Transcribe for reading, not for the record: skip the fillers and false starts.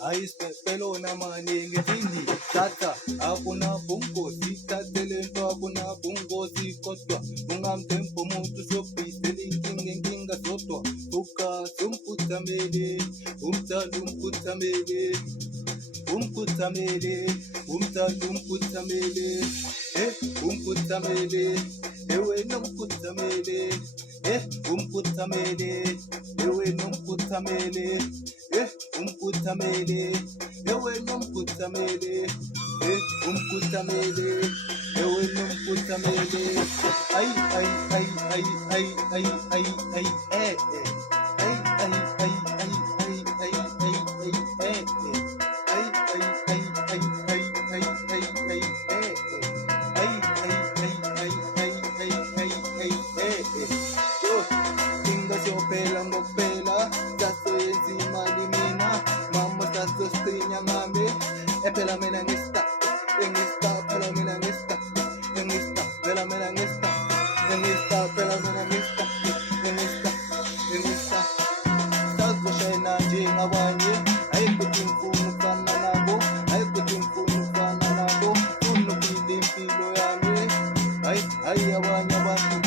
ayisipelo namaningi hindi tata hakuna bungozi thathele nto hakuna bungozi kodwa ungamthembi umuntu sobhisela inkinga zodwa ukazi umkhuthamele umdala umkhuthamele umdala umkhuthamele umkhuthamele wena umkhuthamele umkhuthamele wena umkhuthamele umkhuthamele wena umkhuthamele umkhuthamele wena umkhuthamele ay ay ay ay ay ay ay ay ay ay ay ay ay phela ngokuphela sasoyenza imali mina mama sasostrinya ngami phela mina ngista phela mina ngista phela mina ngista phela mina ngista sazoshayina njengabanye ayikuthi ngifuna ukufana nabo ayikuthi ngifuna ukufana nabo funa ukuphila impilo yami hayi abanye abantu